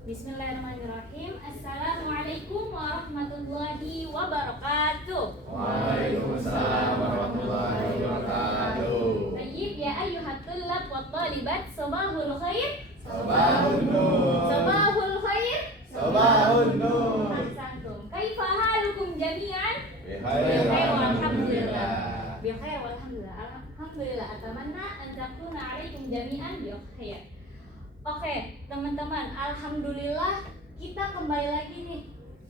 Bismillahirrahmanirrahim. Assalamualaikum warahmatullahi wabarakatuh. Waalaikumsalam warahmatullahi wabarakatuh. Tayyib ya ayyuhat tullab wa talibat, sabahul khair. Sabahun nur. Sabahul khair. Sabahun nur. Ahsantum. Kaifa halukum jami'an? Bikhair walhamdulillah. Bikhair walhamdulillah. Alhamdulillah. Atamanna an takuna alaikum jami'an bikhair. Oke, teman-teman, alhamdulillah kita kembali lagi nih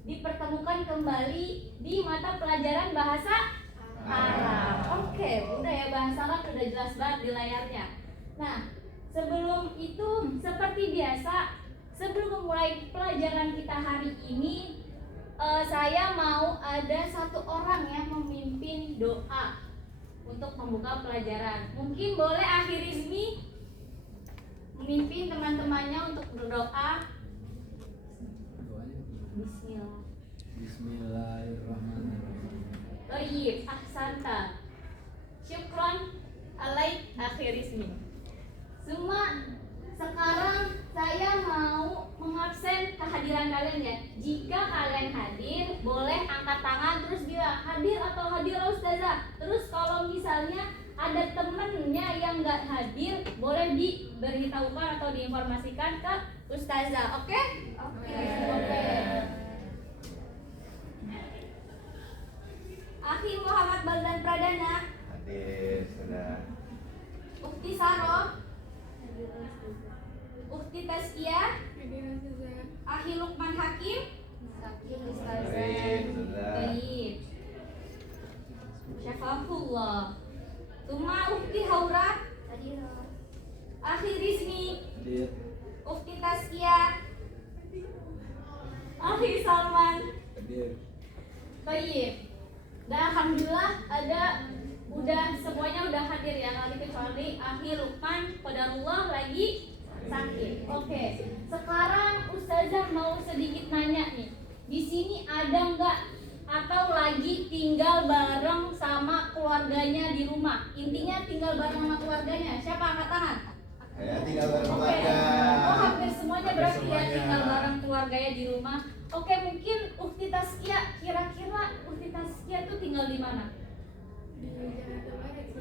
dipertemukan kembali di mata pelajaran bahasa Arab. Oke, udah ya, bahasa Arab udah jelas banget di layarnya. Nah, sebelum itu seperti biasa, sebelum memulai pelajaran kita hari ini, saya mau ada satu orang yang memimpin doa untuk membuka pelajaran. Mungkin boleh Akhi Rizmi memimpin teman-temannya untuk berdoa. Bismillah. Bismillahirrahmanirrahim. Thayyib, ahsanta. Syukron alaik Akhi Rizmi. Semua sekarang saya mau mengabsen kehadiran kalian ya. Jika kalian hadir, boleh angkat tangan terus bilang hadir atau hadir Ustazah. Terus kalau misalnya ada temennya yang nggak hadir, boleh diberitahukan atau diinformasikan ke Ustazah. Oke? Oke. Akhi Muhammad Baldan Pradana, Hadir sudah. Ukti Saro, Ukti Taskia, Akhi Lukman Hakim, Hadir sudah. Baik. Syafafullah. Tuma Ukti Haura, Akhi Rizmi, Hadir. Ukti Taskia, Akhi Salman. Hadir. Baik. Dan alhamdulillah udah semuanya udah hadir ya, kali kecuali Akhi Lukman qadarullah lagi sakit. Oke. Sekarang Ustazah mau sedikit nanya nih. Di sini ada nggak atau lagi tinggal bareng sama keluarganya di rumah? Intinya tinggal bareng sama keluarganya. Siapa angkat tangan? Saya tinggal bareng Oke. keluarga. Oh, hampir semuanya berarti ya semuanya. tinggal bareng keluarganya di rumah. Oke, mungkin Ukti Taskia, kira-kira Ukti Taskia tuh tinggal di mana?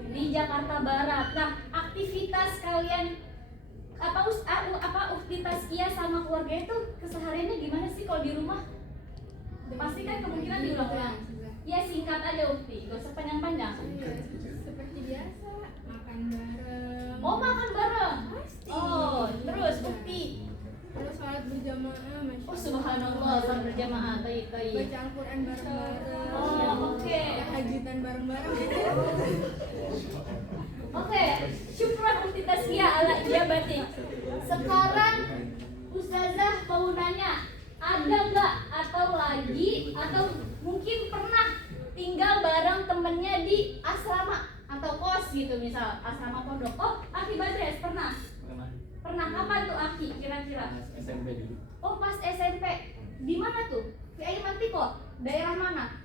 Di Jakarta Barat. Nah, aktivitas kalian apa Ukti Taskia sama keluarga itu kesehariannya gimana sih kalau di rumah? Pasti kan kemungkinan diulang-ulang. Ya singkat aja Ukti, gak usah panjang-panjang. Seperti biasa, makan bareng. Oh, makan bareng. Pasti. Oh, terus Ukti. Terus sholat berjamaah, Oh, subhanallah, salat berjamaah. Baik. baca Al-Quran bareng-bareng. Oh, oke. Hajitan bareng-bareng. Oke, syukran Ukti Taskia ala ijabati. Sekarang Ustazah mau nanya, ada nggak atau lagi atau mungkin pernah tinggal bareng temennya di asrama atau kos gitu, misal asrama pondok. Oh, Akhi Badres pernah. Pernah kapan tuh Akhi kira-kira? SMP dulu. Oh, pas SMP. Di mana tuh? Di Air Mantiko. Daerah mana?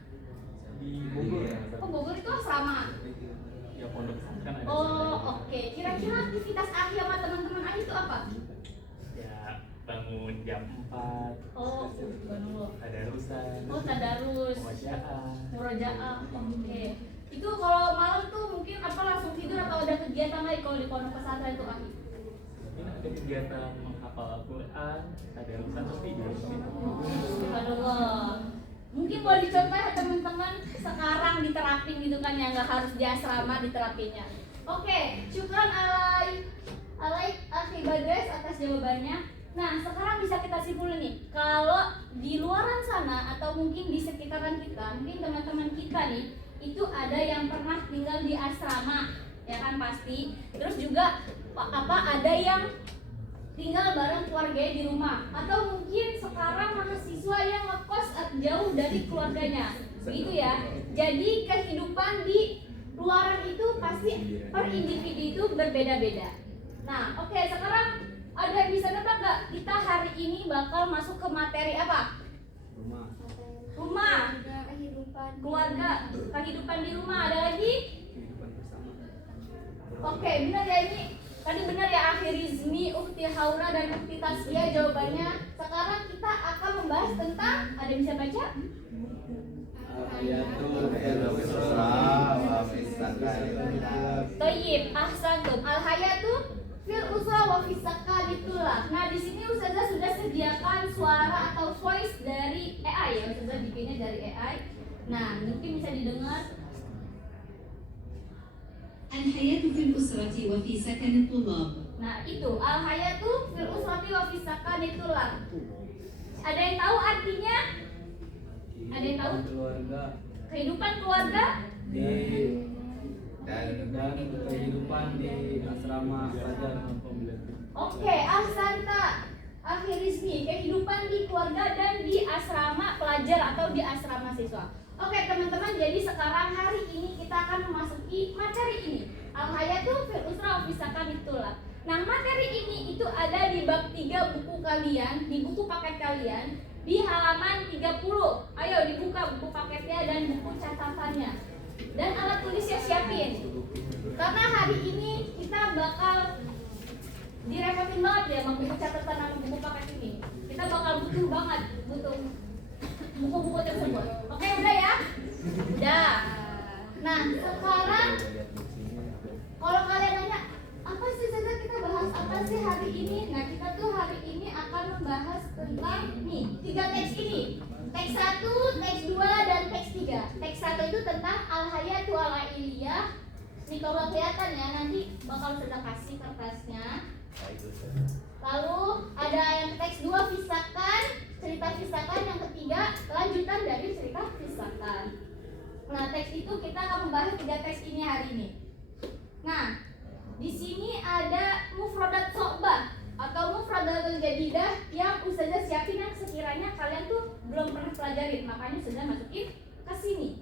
Di Bogor. Oh, Bogor itu asrama. Ya pondok pesantren ada. Oh, oke. Kira-kira aktivitas Akhi sama teman-teman Akhi itu apa? Ya bangun jam 4. Oh, subhanallah. Tadarusan. Oh, tadarus. Murojaah. Oke. Itu kalau malam tuh mungkin apa langsung tidur atau ada kegiatan lain kalau di pondok pesantren itu Akhi? Mungkin ada kegiatan menghafal Al-Quran, tadarusan tapi di Subhanallah. Mungkin boleh dicontoh ya teman-teman sekarang diterapin gitu kan ya, nggak harus di asrama diterapinnya. Oke, syukran alaik Akhi Badres atas jawabannya. Nah, sekarang bisa kita simpulin nih, kalau di luaran sana atau mungkin di sekitaran kita, mungkin teman-teman kita nih itu ada yang pernah tinggal di asrama, ya kan pasti. Terus juga ada yang tinggal bareng keluarganya di rumah, atau mungkin sekarang mahasiswa yang ngekos jauh dari keluarganya, begitu ya. Jadi kehidupan di luaran itu pasti per individu itu berbeda-beda. Nah, oke, sekarang ada yang bisa nebak nggak? Kita hari ini bakal masuk ke materi apa? Rumah, keluarga, kehidupan di rumah. Ada lagi? kehidupan bersama. Oke, benar ya, ini Tadi benar ya, Akhirizmi, Ukti Haura, dan Ukti Taskia jawabannya. Sekarang kita akan membahas tentang, ada yang bisa baca? Hayatul usra wa fisakalitullah. Toyib, ahsantum. Al-hayatu fil usra wa fisakalitullah. Nah, di sini Ustazah sudah sediakan suara atau voice dari AI ya. Ustazah bikinnya dari AI. Nah, mungkin bisa didengar. الحياة في الأسرة وفي سكن الطلاب. Nah, itu al-hayatu fil usrati wa fisakalitullah. Ada yang tahu artinya? Ada yang tahu? Keluarga Kehidupan keluarga? dan kehidupan di asrama pelajar. Oke, ahsanta. Akhirizmi, kehidupan di keluarga dan di asrama pelajar atau di asrama siswa. Oke teman-teman, jadi sekarang hari ini kita akan memasuki materi ini. Al-hayatu fil usra wa fisakalitullah. Nah, materi ini itu ada di bab 3 buku kalian, di buku paket kalian, di halaman 30. Ayo dibuka buku paketnya dan buku catatannya. Dan alat tulisnya siapin. Karena hari ini kita bakal direpotin banget ya sama buku catatan sama buku paket ini. Kita bakal butuh banget buku-buku tersebut. Oke, udah ya? Udah. Nah, sekarang kalau kalian nanya, apa sih saja kita bahas apa sih hari ini? Nah, kita tuh hari ini akan membahas tentang nih, 3 teks ini. Teks 1, teks 2, dan teks 3. Teks 1 itu tentang al-hayatu al-iliyah. Nih kalau kelihatan ya, nanti bakal sudah kasih kertasnya. Lalu ada yang teks 2 fisakan, cerita fisakan. Yang ketiga lanjutan dari cerita fisakan. Nah, teks itu kita akan membahas 3 teks ini hari ini. Nah, di sini ada mufradat so'bah atau mufradatul jadidah yang Ustazah siapin yang sekiranya kalian tuh belum pernah pelajarin, makanya Ustazah masukin ke sini.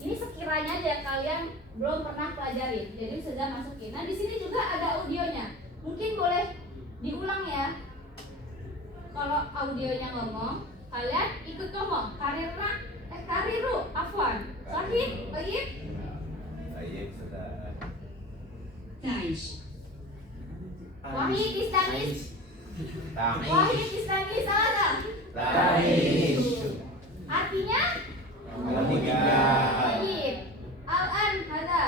Ini sekiranya aja kalian belum pernah pelajarin, jadi Ustazah masukin. Nah, di sini juga ada audionya. Mungkin boleh diulang ya. Kalau audionya ngomong, kalian ikut ngomong. Kariru, afwan. Sahih, baik. Baik, sudah. تعيش. Wahid istanis. Wahid istanis salah. Ta'ish. Artinya? Meninggal. Baik. Al-an hada.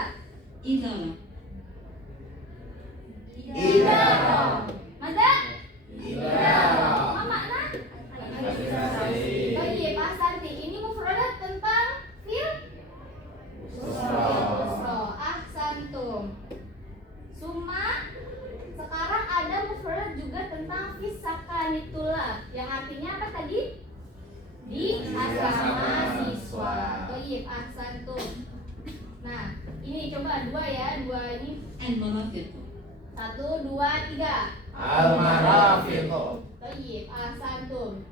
إدارة. Idarah. Mada? Idarah. Apa makna? Masing-masing. Baik, Pak Santi. Ini mufradat tentang fil usra. Ahsantum. Summa, sekarang ada mufradat juga tentang fisakanitullah, yang artinya apa tadi? Di asrama siswa. Baik, ahsantum. Nah, ini coba 2 ya, 2 ini. المرافق. 1, 2, 3. Al-marafiqu. Baik, ahsantum.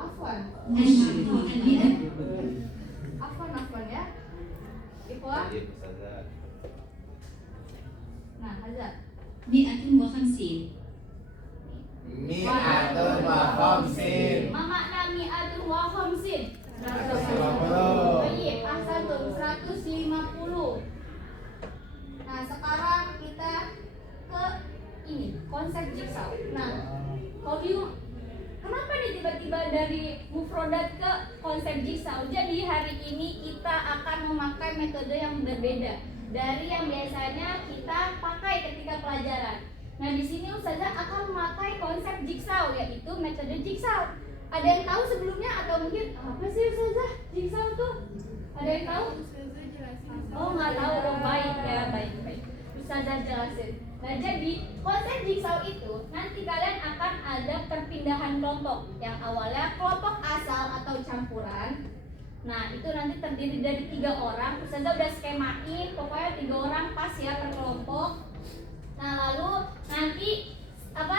Afwan. المعرفة. المئة. Afwan ya. Ikhwah. Baik, Ustazah. Nah, Hazar. 150. Mi'atun wa khamsin. Ma makna mi'atun wa khamsin? 150. Baik, ahsantum, 150. Nah, sekarang kita ke ini, konsep jigsaw. Nah, kalau kenapa nih tiba-tiba dari mufrodat ke konsep jigsaw? Jadi hari ini kita akan memakai metode yang berbeda dari yang biasanya kita pakai ketika pelajaran. Nah, di sini Ustazah akan memakai konsep jigsaw, yaitu metode jigsaw. Ada yang tahu sebelumnya atau mungkin apa sih Ustazah jigsaw tuh? Ada yang tahu? Ustazah jelasin. Oh, nggak tahu. Oh, baik ya, baik. Ustazah jelasin. Nah, jadi konsep jigsaw itu nanti kalian akan ada perpindahan kelompok. Yang awalnya kelompok asal atau campuran. Nah, itu nanti terdiri dari 3 orang. Ustazah udah skemain, pokoknya 3 orang pas ya per kelompok. Nah, lalu nanti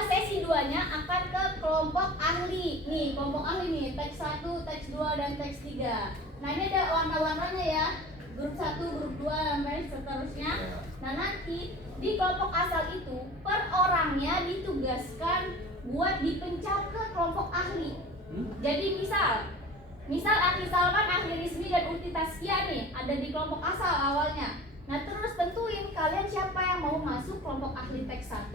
sesi 2-nya akan ke kelompok ahli. Nih, kelompok ahli nih, teks 1, teks 2, dan teks 3. Nah, ini ada warna-warnanya ya. Grup 1, grup 2, sampai seterusnya. Nah, nanti di kelompok asal itu per orangnya ditugaskan buat dipencet ke kelompok ahli. Jadi misal Akhi Salman, Akhi Rizmi, dan Ukti Taskia nih ada di kelompok asal awalnya. Nah, terus tentuin kalian siapa yang mau masuk kelompok ahli teks 1,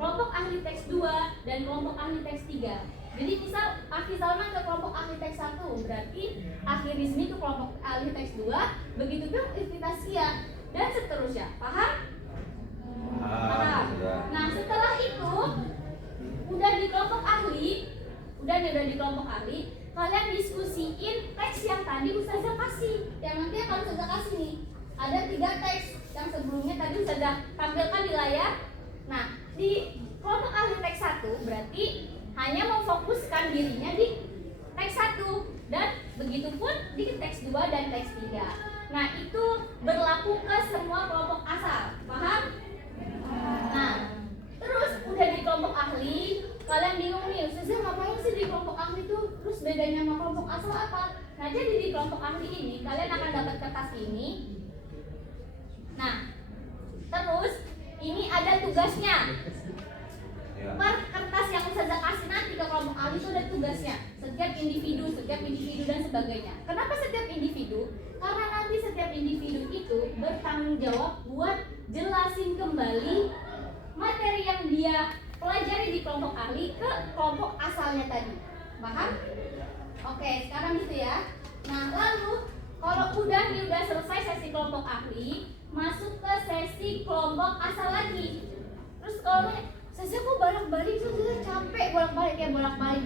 kelompok ahli teks 2, dan kelompok ahli teks 3. Jadi misal Akhi Salman ke kelompok ahli teks 1, berarti Akhi Rizmi ke kelompok ahli teks 2, begitu pun Iftitaskia dan seterusnya. Paham? Paham. Nah, setelah itu udah di kelompok ahli, udah di kelompok ahli, kalian diskusiin teks yang tadi Ustazah kasih. Yang nanti akan Ustazah kasih nih. Ada 3 teks yang sebelumnya tadi Ustazah tampilkan di layar. Nah, di kelompok ahli teks 1 berarti hanya memfokuskan dirinya di teks 1 dan begitupun di teks 2 dan teks 3. Nah, itu berlaku ke semua kelompok asal. Paham? Nah, terus udah di kelompok ahli, kalian bingung nih, Ustazah ngapain sih di kelompok ahli itu? Terus bedanya sama kelompok asal apa? Nah, jadi di kelompok ahli ini kalian akan dapat kertas ini. Nah, terus ini ada tugasnya. Per kertas yang Ustazah kasih nanti ke kelompok ahli itu ada tugasnya. Setiap individu dan sebagainya. Kenapa setiap individu? Karena nanti setiap individu itu bertanggung jawab buat jelasin kembali materi yang dia pelajari di kelompok ahli ke kelompok asalnya tadi. Paham? Oke, sekarang gitu ya. Nah, lalu kalau udah selesai sesi kelompok ahli, masuk ke sesi kelompok asal lagi. Terus kalau saya kok bolak-balik tuh sudah capek bolak-balik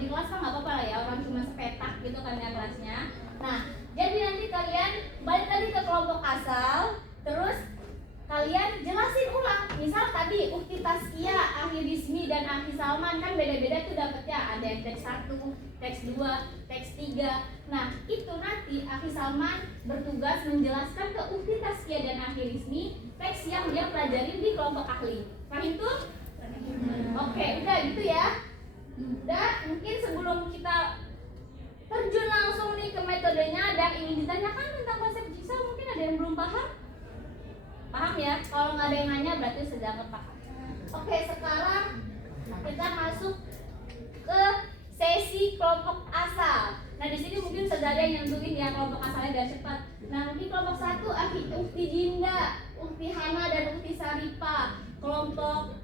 di kelas kan nggak apa-apa lah ya, orang cuma sepetak gitu kan ya kelasnya. Nah, jadi nanti kalian balik lagi ke kelompok asal, terus kalian jelasin ulang. Misal tadi Ukti Taskia, Akhi Rizmi dan Akhi Salman kan beda-beda tuh dapetnya. Ada yang teks 1, teks 2, teks 3. Nah, itu nanti Akhi Salman bertugas menjelaskan ke Ukti Taskia dan Akhi Rizmi teks yang dia pelajarin di kelompok ahli. Paham tuh? Oke, udah gitu ya. Udah, mungkin sebelum kita terjun langsung nih ke metodenya dan ingin ditanyakan tentang konsep jigsaw, mungkin ada yang belum paham? Paham ya? Kalau nggak ada yang nanya berarti sudah paham. Oke, sekarang kita masuk ke sesi kelompok asal. Nah, di sini mungkin sudah ada yang nentuin ya kelompok asalnya biar cepat. Nah, mungkin kelompok 1 Akhi Ukti Dinda, Ukti Hana dan Ukti Saripa. Kelompok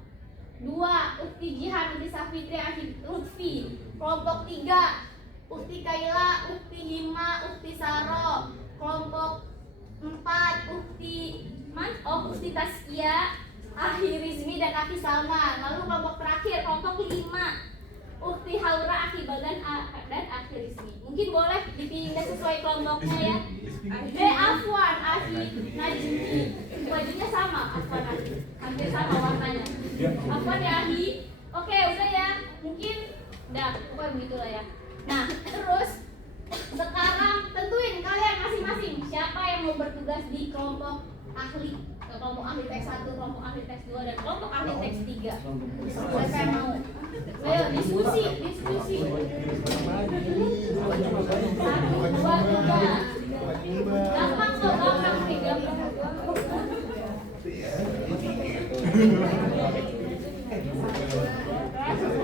2 Ukti Jihan, Ukti Safitri, Akhi Lutfi. Kelompok 3 Ukti Kaila, Ukti Hima, Ukti Saro. Kelompok 4 Ukti Taskia, Akhi Rizmi dan Akhi Salman. Lalu kelompok terakhir kelompok 5 Ukti Haura, Akhi Bagan dan Akhi Rizmi. Mungkin boleh dipilih sesuai kelompoknya ya. Afwan, Akhi Najmi. Bajunya sama, Afwan Akhi. Hampir sama warnanya. Afwan ya Akhi. Oke, udah ya. Mungkin udah, pokoknya begitulah ya. Nah, terus sekarang tentuin kalian masing-masing siapa yang mau bertugas di kelompok ahli. Kelompok ahli teks 1, kelompok ahli teks 2, dan kelompok ahli teks 3. Siapa yang mau? Ayo diskusi. 1, 2, 3. Gampang kok, gampang nih, gampang.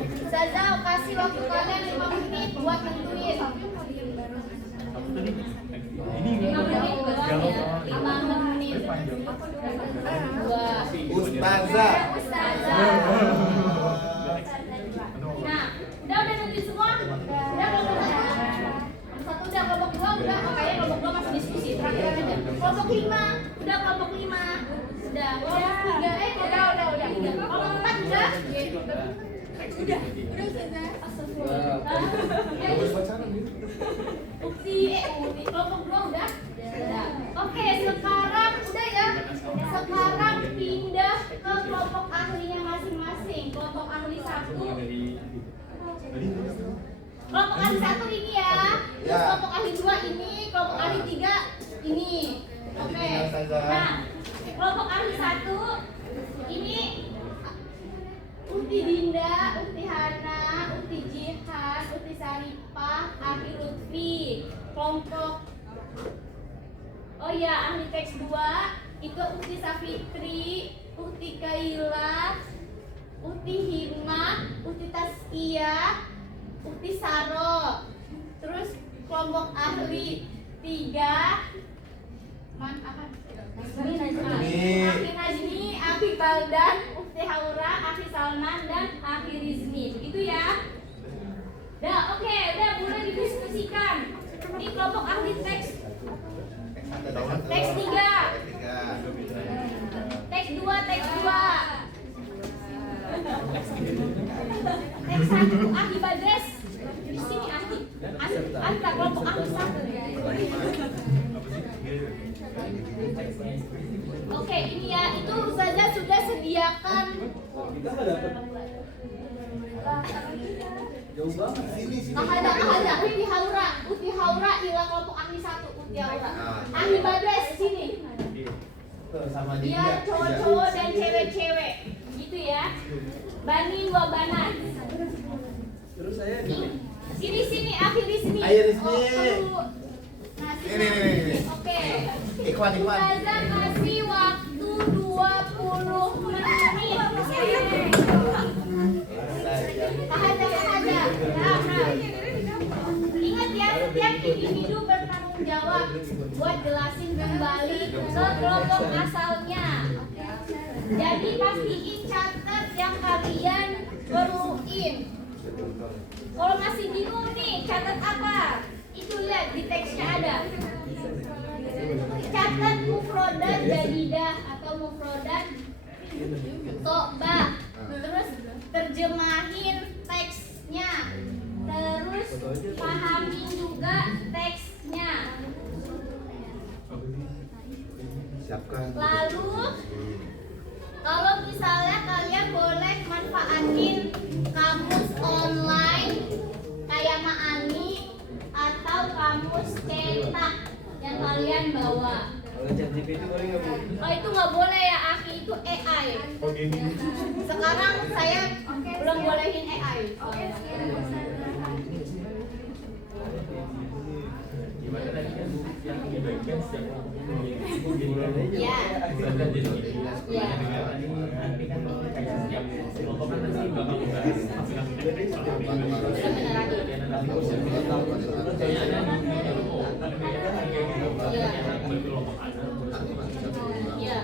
Ustazah kasih waktu kalian 5 menit buat nentuin. 5 menit doang ya. 5 menit. Ustazah. Nah, udah nentuin semua? Udah kelompok 1 udah, kelompok 2 udah. Kayaknya kelompok 2 masih diskusi. Terakhir aja. Kelompok 5 udah, kelompok 5 udah. Kelompok 3 udah. Kelompok 4 udah. Udah Ustazah. Ukti kelompok 2 udah. Oke, sekarang udah ya. Sekarang pindah ke kelompok ahlinya masing-masing. Kelompok ahli 1. Kelompok ahli 1 ini ya. Terus kelompok ahli 2 ini, kelompok ahli 3 ini. Oke. Nah, kelompok ahli 1 ini Ukti Dinda, Ukti Hana, Ukti Jihan, Ukti Saripah, Akhi Lutfi. Kelompok ahli teks 2 itu Ukti Safitri, Ukti Kaila, Ukti Hima, Ukti Taskia, Ukti Saro. Terus kelompok ahli 3 Akhi Najmi, Akhi Baldan, Ukti Haura, Akhi Salman, dan Akhi Rizmi. Begitu ya. Dah, oke, udah mulai didiskusikan. Ini kelompok ahli teks. Teks 3. Teks 2, teks 2. Teks 1, Akhi Badres. Di sini Akhi. Anda kelompok ahli 1. Oke, ini ya, itu Ustazah sudah sediakan. Kahada, Uti Haura hilang kelompok ahli 1, Uti Haura. Ahli Badres sini. Dia cowok-cowok dan cewek-cewek, gitu ya. Banin wa banat. Terus saya Sini, Akhi Rizmi. Ayo, Rizmi. Nah, Ini. Oke. Iklan. Ustazah kasih waktu 20 menit. Kahada. Nah. Ingat ya, setiap individu bertanggung jawab buat jelasin kembali ke kelompok asalnya. Jadi pastiin catat yang kalian perluin. Kalau masih bingung nih, catat apa? Itu lihat di teksnya ada. Catat mufrodat jadidah atau mufrodat tokbah. Terus terjemahin teksnya. Terus pahamin juga teksnya. Lalu kalau misalnya kalian boleh manfaatin kamus online kayak Ma'ani atau kamus cetak yang kalian bawa. Kalau ChatGPT boleh nggak Bu? Oh itu nggak boleh ya Aki, itu AI. Sekarang saya belum bolehin AI. Gimana tadi kan yang dibagikan siapa? Ya. Ya. Nanti kan kayak setiap kelompok kan nanti bakal membahas Ya.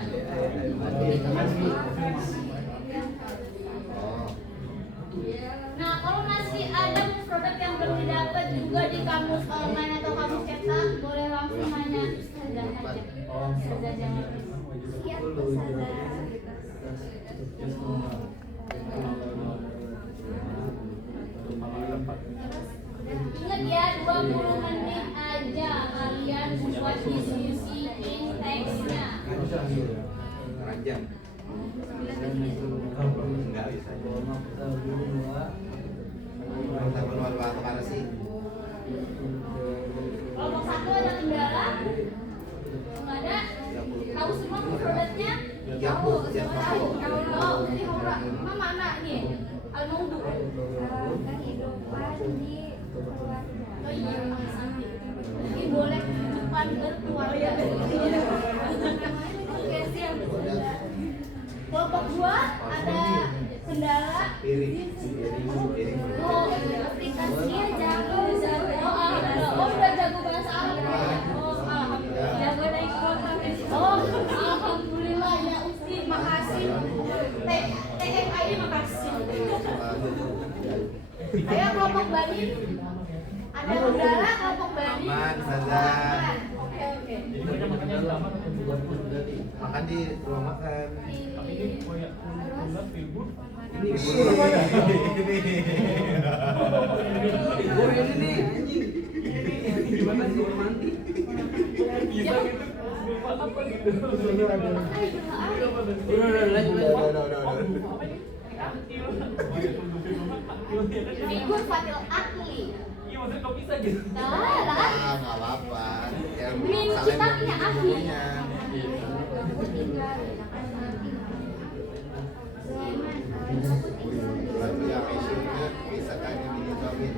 Nah, kalau masih ada produk yang belum didapat juga di kamus online atau kamus cetak, boleh langsung nanya Ustazah aja. Ustazah jangan. Siap, Ustazah. Ingat ya, 20 menit aja kalian buat diskusiin teksnya. Ranjang. Enggak bisa. Mana sih? Kelompok 1 ada kendala? Nggak ada? Tahu semua produknya? Tahu. Oh, ini Haura. Emang mana nih? Al-Maudu. Oh iya, ini boleh depan berkeluarga. Oke, siap. Kelompok 2 ada kendala. Oh, aplikasinya jago. Oh, udah jago bahasa Arab ya. Oh, alhamdulillah. Jago naik motor. Oh, alhamdulillah ya Usti, makasih. TMI makasih. Ayo kelompok Banin. Ada kendala kelompok Banin? Aman, Ustazah. Oke. Jadi mereka makannya selamat atau buat berarti? Makan di ruang makan. Tapi ini kayak bulan filbur. Ini libur mana? Libur ini nih, anjing. Gimana sih mandi? Bisa gitu. Apa gitu? Figur Fatil Akli. Iya maksudnya kok bisa gitu? Lah. Nggak apa-apa. Yang Min saling kitabnya Akli. punya. Lalu yang isyunya bisa kan yang dinikahin.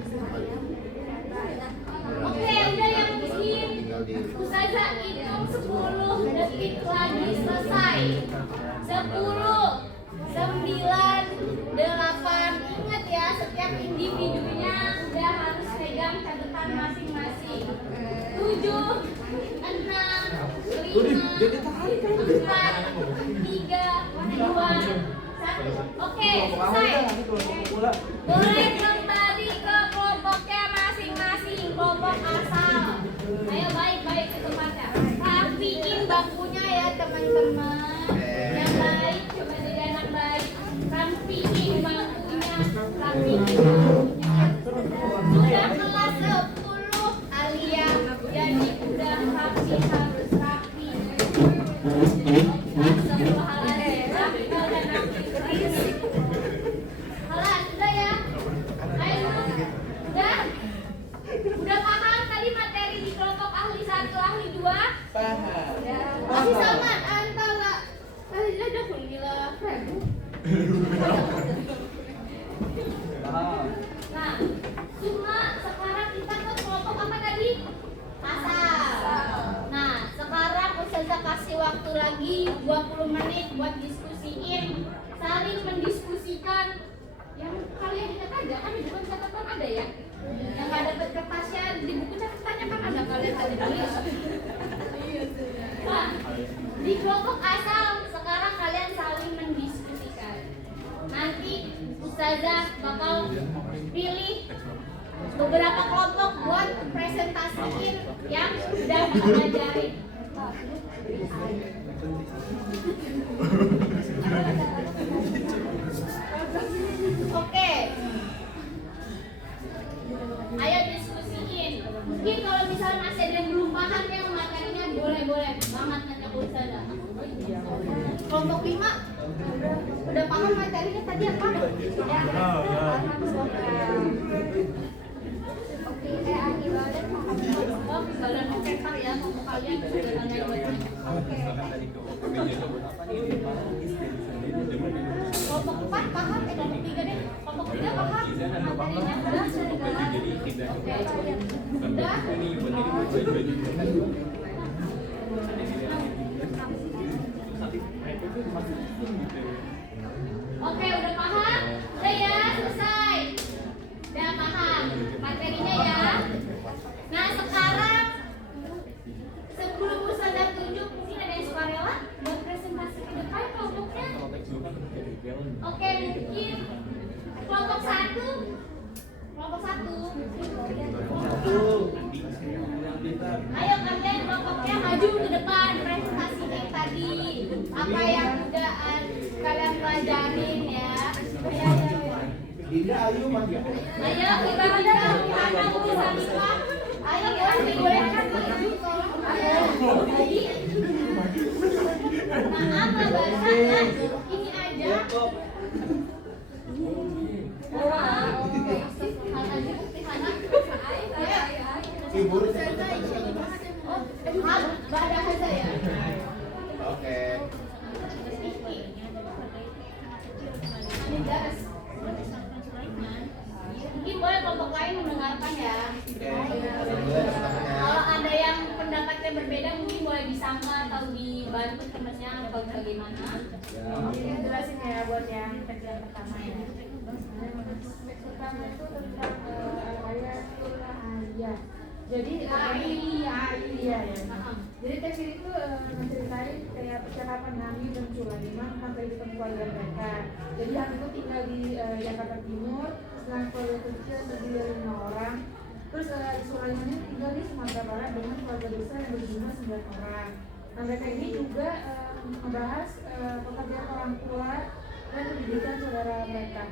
Oke, udah ya mungkin. Tinggal di Ustazah hitung 10 detik lagi selesai. 10, 9, 8. Ingat ya, setiap individunya udah harus pegang catatan masing-masing. 7, 6, 5, rapi. Sudah kelas 10 Alia, jadi udah rapi, harus rapi. Astagfirullahaladzim, rapi dan rapi berisik. Halah, sudah ya? Ayo, udah paham tadi materi di kelompok ahli 1, ahli 2? Paham. Masih sama antara ahli ada gila friend. Nah, cuma sekarang kita ke kelompok apa tadi? Asal. Nah, sekarang Ustazah kasih waktu lagi 20 menit buat diskusiin, saling mendiskusikan yang kalian ingat aja, kan di buku catatan ada ya? Yang nggak dapat kertasnya di buku catatannya kan ada, kalian tadi tulis. Nah, di kelompok asal sekarang kalian saling mendiskusikan. Nanti Ustazah bakal pilih beberapa kelompok buat presentasiin yang sudah dipelajari. Oke. Ayo diskusiin. Mungkin kalau misalnya masih ada yang belum paham yang materinya boleh banget nanya ke Ustazah. Kelompok 5 udah paham materinya tadi apa? Ya. Oke, ahli ibadah paham. Oh, ibadah mencetak ya, kelompok kalian sudah nanya ibadah. Oke. Kelompok 4 paham, kelompok 3 deh. Kelompok 3 paham materinya udah sudah. Oke. Udah. Oke, udah paham? Udah ya, selesai. Udah paham materinya ya. Nah, sekarang sebelum Ustazah tunjuk, mungkin ada yang sukarela buat presentasi ke depan kelompoknya. Oke, mungkin kelompok 1. Kelompok 1. Ayo kalian kelompoknya maju ke depan, presentasi yang tadi. Apa yang udah kalian pelajarin ya. Dinda, ayo maju. Ayo kita bicara anak Salifah. Ayo kita dibolehkan maju. Ayo. Nah, apa bahasanya? Ini aja. Ibu. Baada haza ya. Oke. Mungkin boleh kelompok lain mendengarkan ya. Oke. Kalau ada yang pendapatnya berbeda mungkin boleh disangka atau dibantu temannya atau bagaimana. Jelasin ya buat yang kerjaan pertama ya. Pertama itu tentang ayatul aliyah. Jadi aliyah ya. Jadi teks ini tuh menceritain kayak percakapan Nabi dan Sulaiman sampai di keluarga mereka. Jadi Nabi itu tinggal di Jakarta Timur, setelah keluarga kecil terdiri dari 5 orang. Terus Sulaiman ini tinggal di Sumatera Barat dengan keluarga besar yang berjumlah 9 orang. Nah, mereka ini juga membahas pekerjaan orang tua dan pendidikan saudara mereka.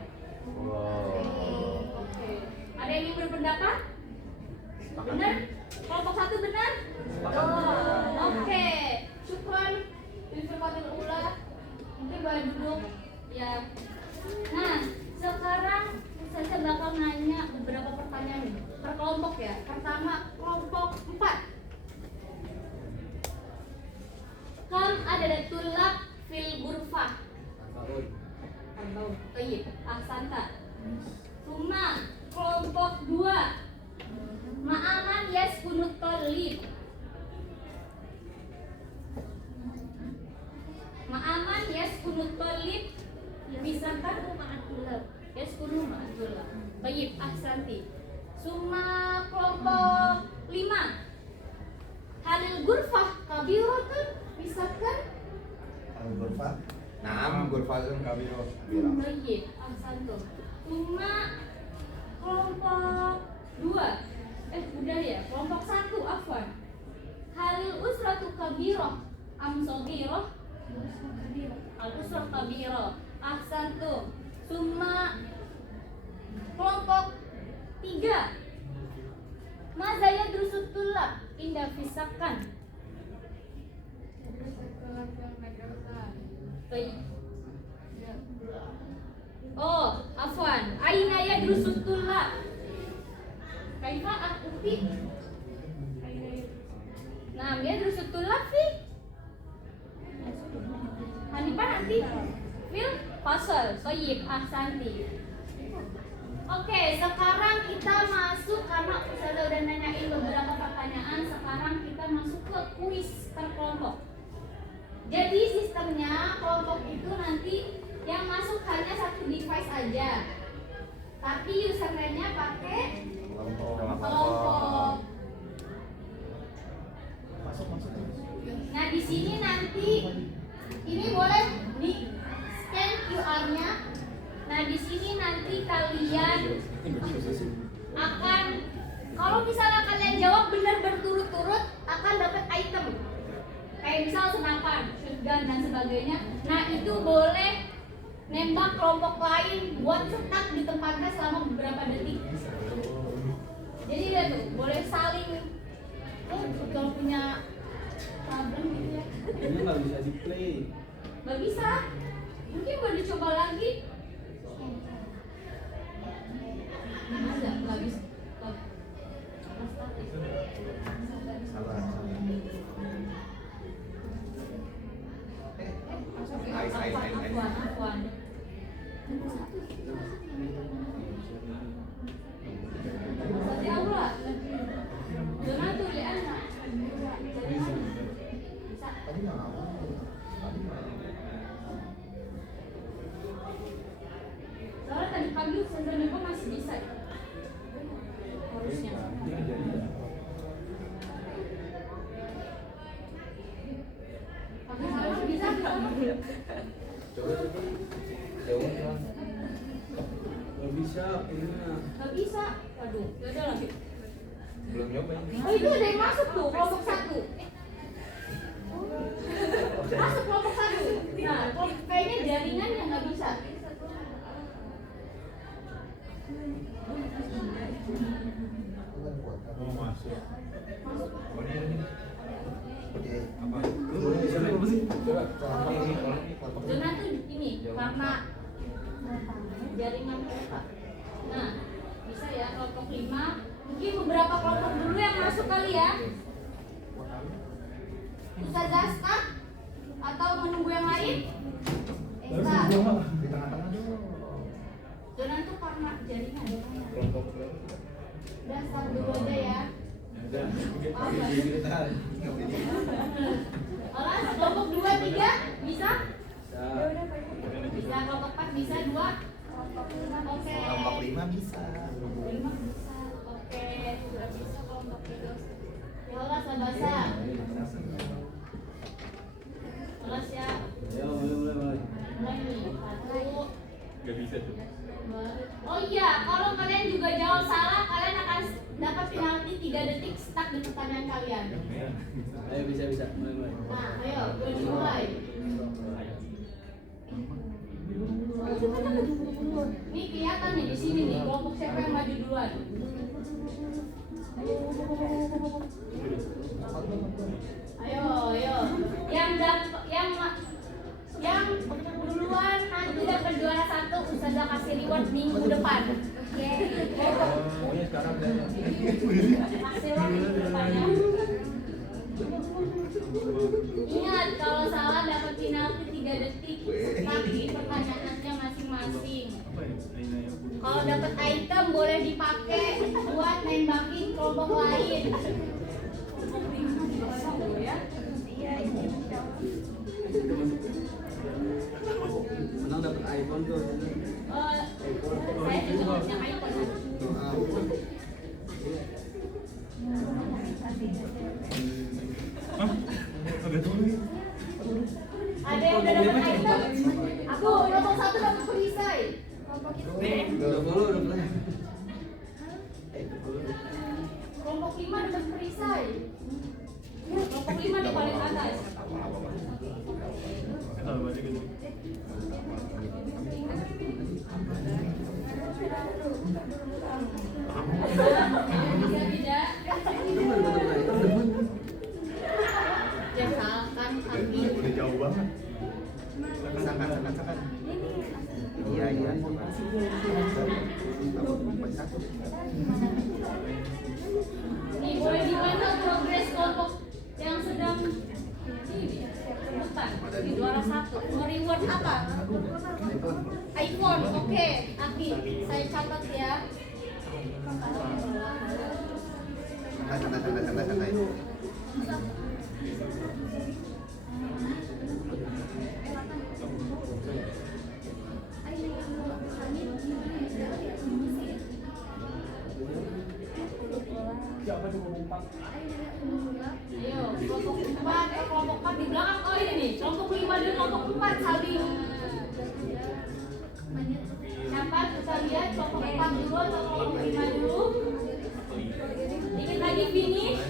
Oke. Ada yang ingin berpendapat? Benar? Kelompok 1 benar? Oke. Syukron. Infirmatul ula. Mungkin boleh duduk. Ya. Nah, sekarang saya bakal nanya beberapa pertanyaan nih. Per kelompok ya. Pertama, kelompok 4. Kam ada tulab fil ghurfah. Baik, ahsanta. Suma kelompok 2. Ma'aman yaskunut talib. Ma'aman yaskunut talib. Misalkan ma'at tulab. Yaskunu ma'at tulab. Baik, ahsanti. Suma kelompok 5. Halil ghurfah kabiratun. Misalkan Al-Ghurfah. Naam, Ghurfatun kabirah. baik, ahsantum. Suma kelompok 2. Udah ya, kelompok 1 afwan. Halil usratu kabirah am saghirah? Al usratu kabirah. Ahsantum. Summa Kelompok 3. Mazaya drusut tulab indah fisakan. Oh, afwan. Aina ya drusut tulab. Kaifa akuti? Nah, dia drusut tulab fi. Hanifah nanti fil fasal. Soyib ahsanti. Oke, sekarang kita masuk karena Ustazah udah nanyain beberapa pertanyaan. Sekarang kita masuk ke kuis per kelompok. Jadi sistemnya kelompok itu nanti yang masuk hanya satu device aja. Tapi username-nya pakai kelompok. Nah, di sini nanti ini boleh di scan QR-nya. Nah, di sini nanti kalian akan, kalau misalnya kalian jawab benar berturut-turut, akan dapat item. Kayak misal senapan, shotgun dan sebagainya. Nah, itu boleh nembak kelompok lain buat stuck di tempatnya selama beberapa detik. Jadi dia tuh boleh saling kalau punya problem gitu ya. Ini nggak bisa di play. Nggak bisa. Mungkin boleh dicoba lagi. Ada, nggak bisa. Afwan. Ustazah Aura. Jangan tuh ya anak. Bisa. Soalnya tadi pagi Ustazah Niko masih bisa. Harusnya. Pagi malam bisa kita. Nggak bisa, ini Gak bisa. Waduh, yaudah lagi. Belum nyoba. Oh, itu ada yang masuk tuh, kelompok 1. Masuk kelompok 1. Nah, kayaknya jaringan yang nggak bisa. Zona tuh ini karena jaringan mereka. Nah, bisa ya kelompok 5. Mungkin beberapa kelompok dulu yang masuk kali ya. Ustazah Asta atau menunggu yang lain? Esta. Zona tuh karena jaringan. Udah start dulu aja ya. Alas, kelompok 2, 3 bisa? Bisa, kelompok 4 bisa, 2. Oke. Kelompok 5 bisa. 5 bisa. Oke, sudah bisa kelompok 3. Ya Allah, bahasa. Alas ya. ya mulai. Mulai nih. 1. Gak bisa tuh. Oh iya, kalau kalian juga jawab salah, kalian akan dapat penalti 3 detik stuck di pertanyaan kalian. Ayo bisa mulai. Nah, ayo, udah dimulai. Nih kelihatan nih di sini nih kelompok siapa yang maju duluan. Ayo. Yang duluan nanti dapat juara 1, Ustazah kasih reward minggu depan. Oke. Sekarang Kasih reward minggu depannya. Ingat, kalau salah dapat penalti 3 detik. Tapi pertanyaannya masing-masing. Kalau dapat item boleh dipakai buat nembakin kelompok lain. Menang dapat iPhone tuh. Saya juga punya item. Ada yang udah dapat item? Aku nomor 1 dapat perisai. Udah boleh. Kelompok 5 dapat perisai. Kelompok 5 di paling atas. Bisa tidak? Teman betul itu teman. Ya salahkan kaki. Udah jauh banget. Sakan. Iya. Nih, boleh dipantau progres kelompok yang sedang ini rebutan di juara 1. Mau reward apa? iPhone. Oke, Aki, saya catat ya. Santai. Ayo, kelompok 4 di belakang. Oh ini nih, kelompok 5 dan kelompok 4 saling. Siapa kita lihat kelompok 4 dulu atau kelompok 5 dulu? Dikit lagi finish.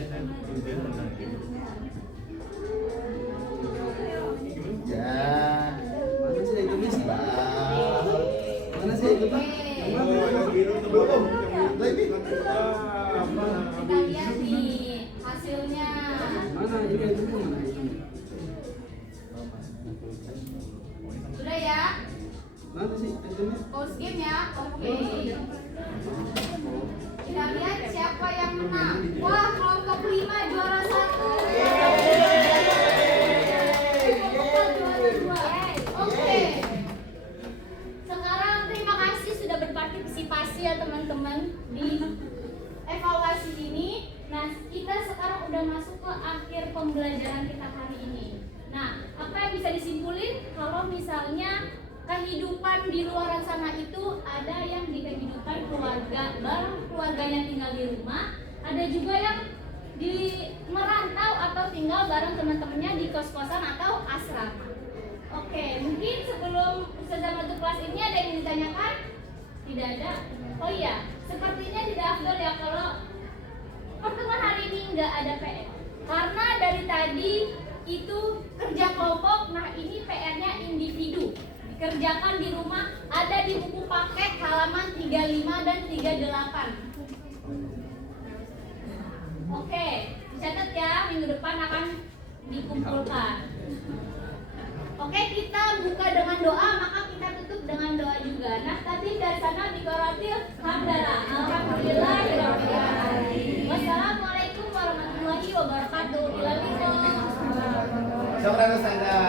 Ya. Mana sih itu Miss? Mana sih itu Pak? Belum. Lagi. Kita lihat nih hasilnya. Mana ini itu mana itu? Sudah ya? Mana sih itu? Coach game ya? Oke. Kita lihat siapa yang menang. Wah, kelompok 5 juara 1. Kelompok 4 juara 2. Oke. Sekarang terima kasih sudah berpartisipasi ya teman-teman di evaluasi ini. Nah, kita sekarang udah masuk ke akhir pembelajaran kita hari ini. Nah, apa yang bisa disimpulin kalau misalnya kehidupan di luar sana itu ada yang di kehidupan keluarga, bareng keluarganya tinggal di rumah, ada juga yang di merantau atau tinggal bareng teman-temannya di kos-kosan atau asrama. Oke, mungkin sebelum Ustazah masuk kelas ini ada yang ditanyakan? Tidak ada? Oh iya, sepertinya tidak afdol ya kalau pertemuan hari ini nggak ada PR. Karena dari tadi itu kerja kelompok, nah ini PR-nya individu. Dikerjakan di rumah, ada di buku paket halaman 35 dan 38. Oke, dicatat ya, minggu depan akan dikumpulkan. Oke, kita buka dengan doa, maka kita tutup dengan doa juga. Nah, tadi dari sana dikoratil hamdalah. Alhamdulillah. Wassalamualaikum warahmatullahi wabarakatuh. Syukran Ustazah.